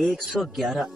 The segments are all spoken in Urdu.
111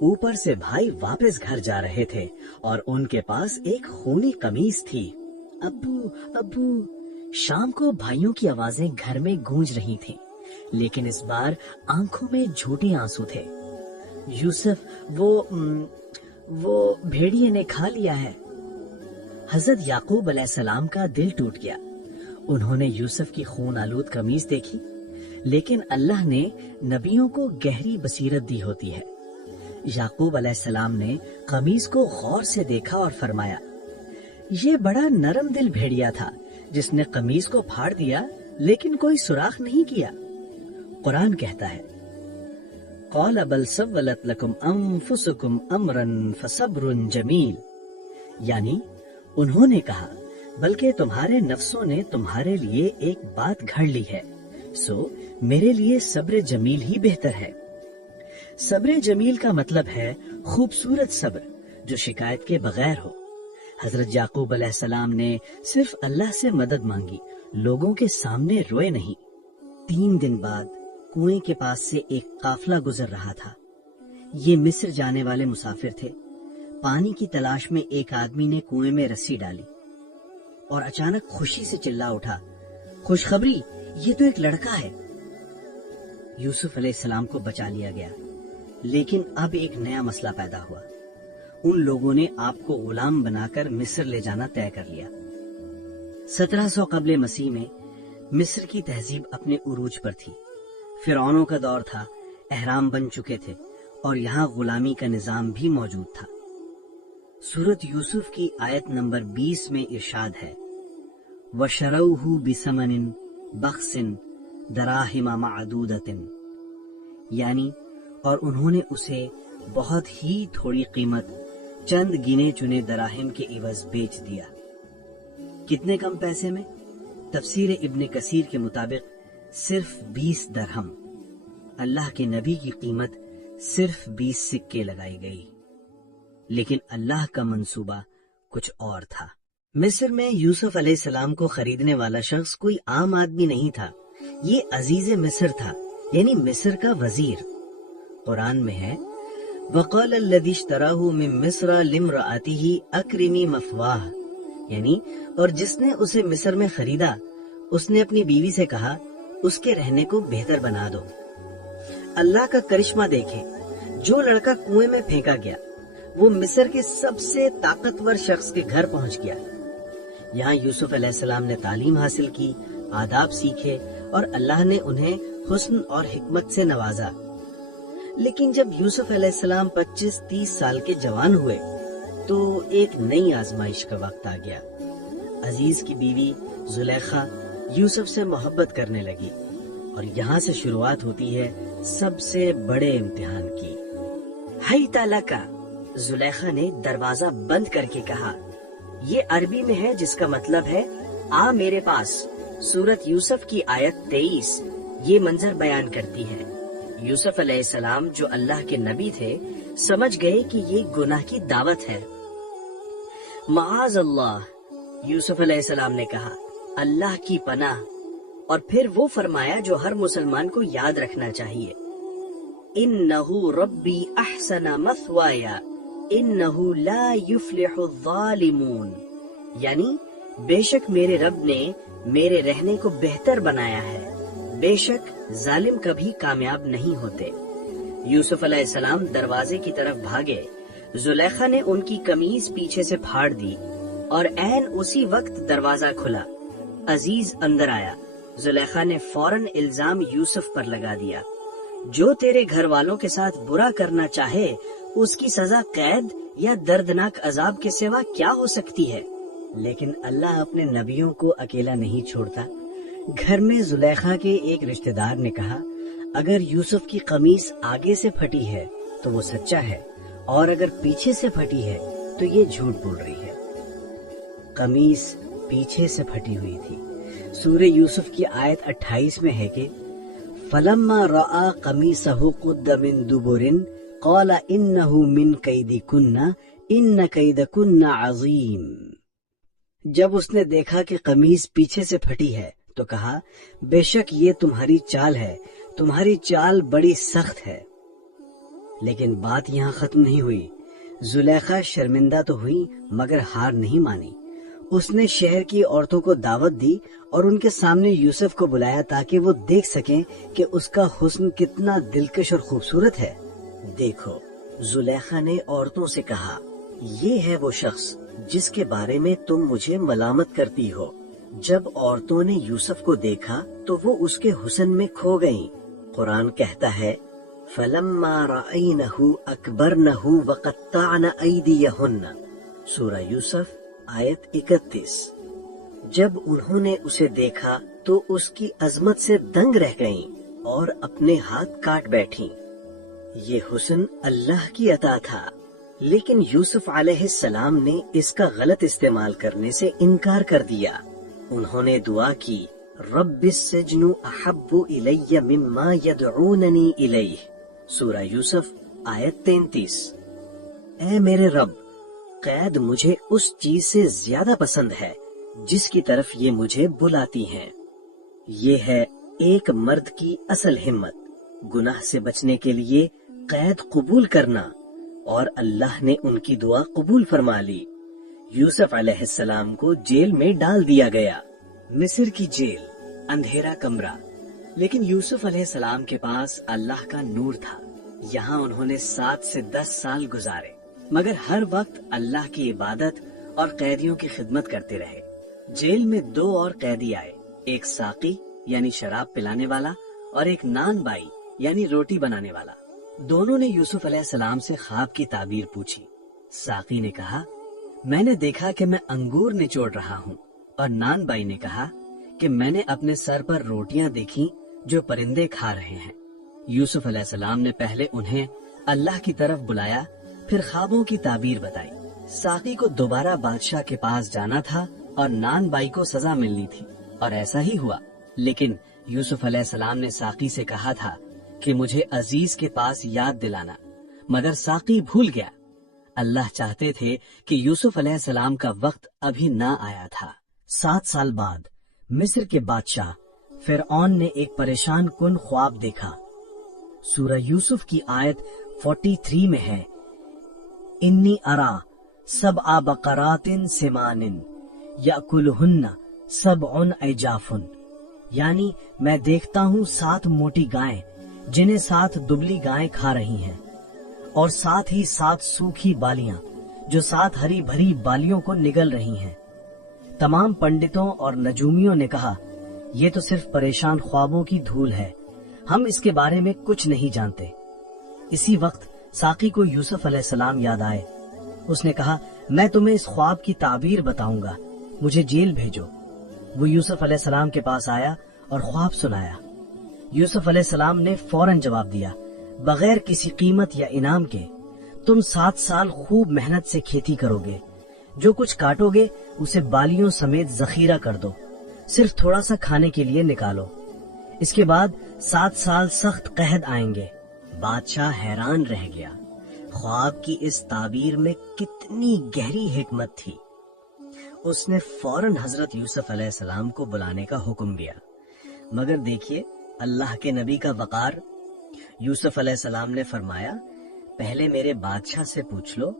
اوپر سے بھائی واپس گھر جا رہے تھے اور ان کے پاس ایک خونی قمیص تھی۔ ابو ابو، شام کو بھائیوں کی آوازیں گھر میں گونج رہی تھیں، لیکن اس بار آنکھوں میں جھوٹے آنسو تھے۔ یوسف، وہ بھیڑیے نے کھا لیا ہے۔ حضرت یعقوب علیہ السلام کا دل ٹوٹ گیا۔ انہوں نے یوسف کی خون آلود قمیص دیکھی، لیکن اللہ نے نبیوں کو گہری بصیرت دی ہوتی ہے۔ یعقوب علیہ السلام نے قمیص کو غور سے دیکھا اور فرمایا، یہ بڑا نرم دل بھیڑیا تھا جس نے قمیص کو پھاڑ دیا لیکن کوئی سوراخ نہیں کیا۔ قرآن کہتا ہے، قال بل سولت لکم انفسکم امرا فصبر جمیل، یعنی انہوں نے کہا بلکہ تمہارے نفسوں نے تمہارے لیے ایک بات گھڑ لی ہے، سو میرے لیے صبر جمیل ہی بہتر ہے۔ صبر جمیل کا مطلب ہے خوبصورت صبر جو شکایت کے بغیر ہو۔ حضرت یعقوب علیہ السلام نے صرف اللہ سے مدد مانگی، لوگوں کے سامنے روئے نہیں۔ 3 دن بعد کنویں کے پاس سے ایک قافلہ گزر رہا تھا۔ یہ مصر جانے والے مسافر تھے۔ پانی کی تلاش میں ایک آدمی نے کنویں میں رسی ڈالی اور اچانک خوشی سے چلا اٹھا، خوشخبری، یہ تو ایک لڑکا ہے۔ یوسف علیہ السلام کو بچا لیا گیا، لیکن اب ایک نیا مسئلہ پیدا ہوا۔ ان لوگوں نے آپ کو غلام بنا کر مصر لے جانا طے کر لیا۔ 1700 قبل مسیح میں مصر کی تہذیب اپنے عروج پر تھی۔ فرعونوں کا دور تھا، احرام بن چکے تھے اور یہاں غلامی کا نظام بھی موجود تھا۔ سورۃ یوسف کی آیت نمبر 20 میں ارشاد ہے، وَشَرَوْهُ بِثَمَنٍ بَخْسٍ دَرَاهِمَ مَعْدُودَةٍ، یعنی اور انہوں نے اسے بہت ہی تھوڑی قیمت، چند گنے چنے دراہم کے عوض بیچ دیا۔ کتنے کم پیسے میں؟ تفسیر ابن کثیر کے مطابق صرف 20 درہم۔ اللہ کے نبی کی قیمت صرف 20 سکے لگائی گئی، لیکن اللہ کا منصوبہ کچھ اور تھا۔ مصر میں یوسف علیہ السلام کو خریدنے والا شخص کوئی عام آدمی نہیں تھا، یہ عزیز مصر تھا، یعنی مصر کا وزیر۔ قرآن میں ہے، وَقَالَ الَّذِي اشْتَرَاهُ مِن مِّصْرَ لِامْرَأَتِهِ أَكْرِمِي مَثْوَاهُ، یعنی اور جس نے اسے مصر میں خریدا اس نے اپنی بیوی سے کہا اس کے رہنے کو بہتر بنا دو۔ اللہ کا کرشمہ دیکھیں، جو لڑکا کنویں میں پھینکا گیا وہ مصر کے سب سے طاقتور شخص کے گھر پہنچ گیا۔ یہاں یوسف علیہ السلام نے تعلیم حاصل کی، آداب سیکھے اور اللہ نے انہیں حسن اور حکمت سے نوازا۔ لیکن جب یوسف علیہ السلام 25-30 سال کے جوان ہوئے تو ایک نئی آزمائش کا وقت آ گیا۔ عزیز کی بیوی زلیخا یوسف سے محبت کرنے لگی اور یہاں سے شروعات ہوتی ہے سب سے بڑے امتحان کی۔ ہیتا لکا، زلیخا نے دروازہ بند کر کے کہا۔ یہ عربی میں ہے جس کا مطلب ہے آ میرے پاس۔ سورۃ یوسف کی آیت 23 یہ منظر بیان کرتی ہے۔ یوسف علیہ السلام جو اللہ کے نبی تھے سمجھ گئے کہ یہ گناہ کی دعوت ہے۔ معاذ اللہ، یوسف علیہ السلام نے کہا، اللہ کی پناہ، اور پھر وہ فرمایا جو ہر مسلمان کو یاد رکھنا چاہیے، انہو ربی احسن مثوایا انہو لا یفلح الظالمون، یعنی بے شک میرے رب نے میرے رہنے کو بہتر بنایا ہے، بے شک ظالم کبھی کامیاب نہیں ہوتے۔ یوسف علیہ السلام دروازے کی طرف بھاگے، زلیخا نے ان کی قمیض پیچھے سے پھاڑ دی اور عین اسی وقت دروازہ کھلا۔ عزیز اندر آیا، زلیخا نے فوراً الزام یوسف پر لگا دیا، جو تیرے گھر والوں کے ساتھ برا کرنا چاہے اس کی سزا قید یا دردناک عذاب کے سوا کیا ہو سکتی ہے؟ لیکن اللہ اپنے نبیوں کو اکیلا نہیں چھوڑتا۔ گھر میں زلیخا کے ایک رشتہ دار نے کہا، اگر یوسف کی قمیص آگے سے پھٹی ہے تو وہ سچا ہے، اور اگر پیچھے سے پھٹی ہے تو یہ جھوٹ بول رہی ہے۔ قمیص پیچھے سے پھٹی ہوئی تھی۔ سورہ یوسف کی آیت 28 میں ہے کہ فَلَمَّا رَأَى قَمِيصَهُ قُدَّ مِن دُبُرٍ قَالَ إِنَّهُ مِن كَيْدِكُنَّ إِنَّ كَيْدَكُنَّ عَظِيمٌ، جب اس نے دیکھا کہ قمیص پیچھے سے پھٹی ہے تو کہا، بے شک یہ تمہاری چال ہے، تمہاری چال بڑی سخت ہے۔ لیکن بات یہاں ختم نہیں ہوئی۔ زلیخا شرمندہ تو ہوئی مگر ہار نہیں مانی۔ اس نے شہر کی عورتوں کو دعوت دی اور ان کے سامنے یوسف کو بلایا تاکہ وہ دیکھ سکیں کہ اس کا حسن کتنا دلکش اور خوبصورت ہے۔ دیکھو، زلیخا نے عورتوں سے کہا، یہ ہے وہ شخص جس کے بارے میں تم مجھے ملامت کرتی ہو۔ جب عورتوں نے یوسف کو دیکھا تو وہ اس کے حسن میں کھو گئیں۔ قرآن کہتا ہے، فَلَمَّا رَأَيْنَهُ أَكْبَرْنَهُ وَقَطَّعْنَ أَيْدِيَهُنَّ، سورہ یوسف آیت 31۔ جب انہوں نے اسے دیکھا تو اس کی عظمت سے دنگ رہ گئیں اور اپنے ہاتھ کاٹ بیٹھیں۔ یہ حسن اللہ کی عطا تھا، لیکن یوسف علیہ السلام نے اس کا غلط استعمال کرنے سے انکار کر دیا۔ انہوں نے دعا کی، رب السجن احب الی مما یدعوننی الیہ، سورہ یوسف آیت 33۔ اے میرے رب، قید مجھے اس چیز سے زیادہ پسند ہے جس کی طرف یہ مجھے بلاتی ہیں۔ یہ ہے ایک مرد کی اصل ہمت، گناہ سے بچنے کے لیے قید قبول کرنا، اور اللہ نے ان کی دعا قبول فرما لی۔ یوسف علیہ السلام کو جیل میں ڈال دیا گیا۔ مصر کی جیل، اندھیرا کمرہ، لیکن یوسف علیہ السلام کے پاس اللہ کا نور تھا۔ یہاں انہوں نے 7 سے 10 سال گزارے، مگر ہر وقت اللہ کی عبادت اور قیدیوں کی خدمت کرتے رہے۔ جیل میں 2 اور قیدی آئے، ایک ساقی یعنی شراب پلانے والا اور ایک نان بائی یعنی روٹی بنانے والا۔ دونوں نے یوسف علیہ السلام سے خواب کی تعبیر پوچھی۔ ساقی نے کہا، میں نے دیکھا کہ میں انگور نچوڑ رہا ہوں، اور نان بائی نے کہا کہ میں نے اپنے سر پر روٹیاں دیکھی جو پرندے کھا رہے ہیں۔ یوسف علیہ السلام نے پہلے انہیں اللہ کی طرف بلایا، پھر خوابوں کی تعبیر بتائی۔ ساقی کو دوبارہ بادشاہ کے پاس جانا تھا اور نان بائی کو سزا ملنی تھی، اور ایسا ہی ہوا۔ لیکن یوسف علیہ السلام نے ساقی سے کہا تھا کہ مجھے عزیز کے پاس یاد دلانا، مگر ساقی بھول گیا۔ اللہ چاہتے تھے کہ یوسف علیہ السلام کا وقت ابھی نہ آیا تھا۔ 7 سال بعد مصر کے بادشاہ فرعون نے ایک پریشان کن خواب دیکھا۔ سورہ یوسف کی آیت 43 میں ہے، انی ارا 7 بقرات سمان یأکلہن 7 عجاف، یعنی میں دیکھتا ہوں 7 موٹی گائیں جنہیں 7 دبلی گائیں کھا رہی ہیں، اور ساتھ ہی 7 سوکھی بالیاں جو 7 ہری بھری بالیوں کو نگل رہی ہیں۔ تمام پنڈتوں اور نجومیوں نے کہا، یہ تو صرف پریشان خوابوں کی دھول ہے، ہم اس کے بارے میں کچھ نہیں جانتے۔ اسی وقت ساقی کو یوسف علیہ السلام یاد آئے۔ اس نے کہا، میں تمہیں اس خواب کی تعبیر بتاؤں گا، مجھے جیل بھیجو۔ وہ یوسف علیہ السلام کے پاس آیا اور خواب سنایا۔ یوسف علیہ السلام نے فوراً جواب دیا، بغیر کسی قیمت یا انعام کے، تم 7 سال خوب محنت سے کھیتی کرو گے، جو کچھ کاٹو گے اسے بالیوں سمیت ذخیرہ کر دو، صرف تھوڑا سا کھانے کے لیے نکالو۔ اس کے بعد 7 سال سخت قحط آئیں گے۔ بادشاہ حیران رہ گیا، خواب کی اس تعبیر میں کتنی گہری حکمت تھی۔ اس نے فوراً حضرت یوسف علیہ السلام کو بلانے کا حکم دیا، مگر دیکھیے اللہ کے نبی کا وقار۔ یوسف علیہ السلام نے فرمایا، پہلے میرے بادشاہ سے پوچھ لو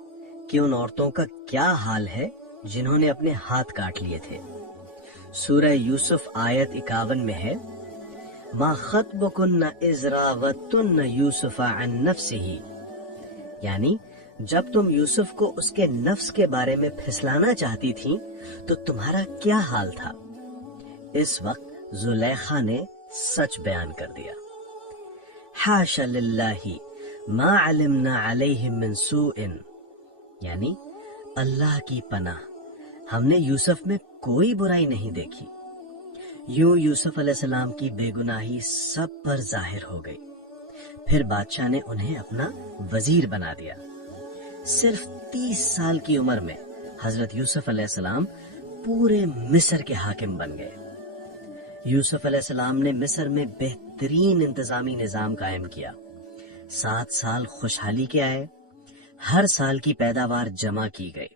کہ ان عورتوں کا کیا حال ہے جنہوں نے اپنے ہاتھ کاٹ لیے تھے۔ سورہ یوسف آیت 51 میں ہے، ما خطبکن اذ راوتن یوسف عن نفسہ، یعنی جب تم یوسف کو اس کے نفس کے بارے میں پھسلانا چاہتی تھیں تو تمہارا کیا حال تھا؟ اس وقت زلیخا نے سچ بیان کر دیا۔ حاش للہ ما علمنا علیہ من سوء، یعنی اللہ کی پناہ، ہم نے یوسف میں کوئی برائی نہیں دیکھی۔ یوں یوسف علیہ السلام کی بے گناہی سب پر ظاہر ہو گئی۔ پھر بادشاہ نے انہیں اپنا وزیر بنا دیا۔ صرف 30 سال کی عمر میں حضرت یوسف علیہ السلام پورے مصر کے حاکم بن گئے۔ یوسف علیہ السلام نے مصر میں بہترین انتظامی نظام قائم کیا۔ 7 سال خوشحالی کے آئے، ہر سال کی پیداوار جمع کی گئی۔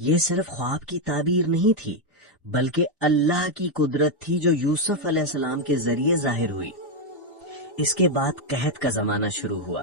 یہ صرف خواب کی تعبیر نہیں تھی، بلکہ اللہ کی قدرت تھی جو یوسف علیہ السلام کے ذریعے ظاہر ہوئی۔ اس کے بعد قحط کا زمانہ شروع ہوا۔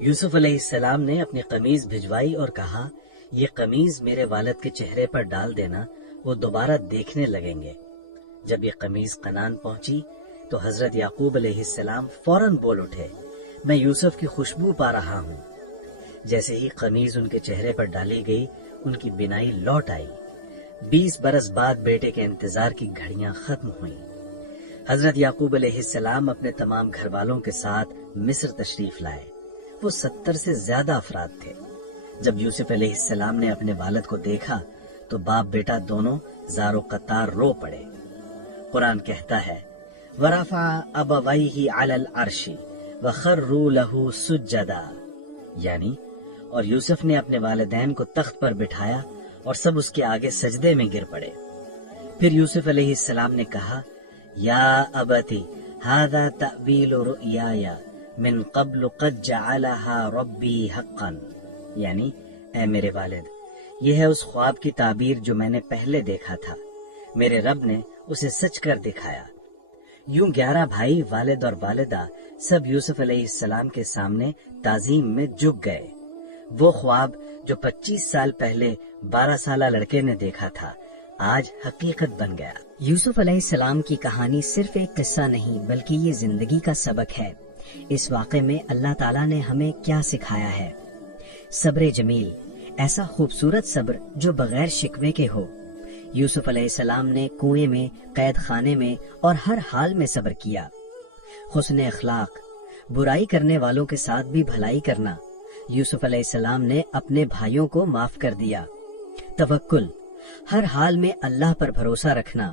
یوسف علیہ السلام نے اپنی قمیض بھجوائی اور کہا، یہ قمیض میرے والد کے چہرے پر ڈال دینا، وہ دوبارہ دیکھنے لگیں گے۔ جب یہ قمیض کنعان پہنچی تو حضرت یعقوب علیہ السلام فوراً بول اٹھے، میں یوسف کی خوشبو پا رہا ہوں۔ جیسے ہی قمیض ان کے چہرے پر ڈالی گئی، ان کی بینائی لوٹ آئی۔ 20 برس بعد بیٹے کے انتظار کی گھڑیاں ختم ہوئیں۔ حضرت یعقوب علیہ السلام اپنے تمام گھر والوں کے ساتھ مصر تشریف لائے۔ وہ 70 سے زیادہ افراد تھے۔ جب یوسف علیہ السلام نے اپنے والد کو دیکھا تو باپ بیٹا دونوں زار و قطار رو پڑے۔ قرآن کہتا ہے، وَرَفَعَ أَبَوَيْهِ عَلَى الْعَرْشِ وَخَرُّوا لَهُ سُجَّدًا، یعنی اور یوسف نے اپنے والدین کو تخت پر بٹھایا اور سب اس کے آگے سجدے میں گر پڑے۔ پھر یوسف علیہ السلام نے کہا، یا ابتی ھذا تأویل رؤیای من قبل قد جعلها ربی حقا، یعنی اے میرے والد، یہ ہے اس خواب کی تعبیر جو میں نے پہلے دیکھا تھا، میرے رب نے اسے سچ کر دکھایا۔ یوں 11 بھائی، والد اور والدہ سب یوسف علیہ السلام کے سامنے تعظیم میں جھک گئے۔ وہ خواب جو 25 سال پہلے 12 سالہ لڑکے نے دیکھا تھا، آج حقیقت بن گیا۔ یوسف علیہ السلام کی کہانی صرف ایک قصہ نہیں بلکہ یہ زندگی کا سبق ہے۔ اس واقعے میں اللہ تعالیٰ نے ہمیں کیا سکھایا ہے؟ صبر جمیل، ایسا خوبصورت صبر جو بغیر شکوے کے ہو۔ یوسف علیہ السلام نے کنویں میں، قید خانے میں اور ہر حال میں صبر کیا۔ حسن اخلاق، برائی کرنے والوں کے ساتھ بھی بھلائی کرنا۔ یوسف علیہ السلام نے اپنے بھائیوں کو معاف کر دیا۔ توکل، ہر حال میں اللہ پر بھروسہ رکھنا۔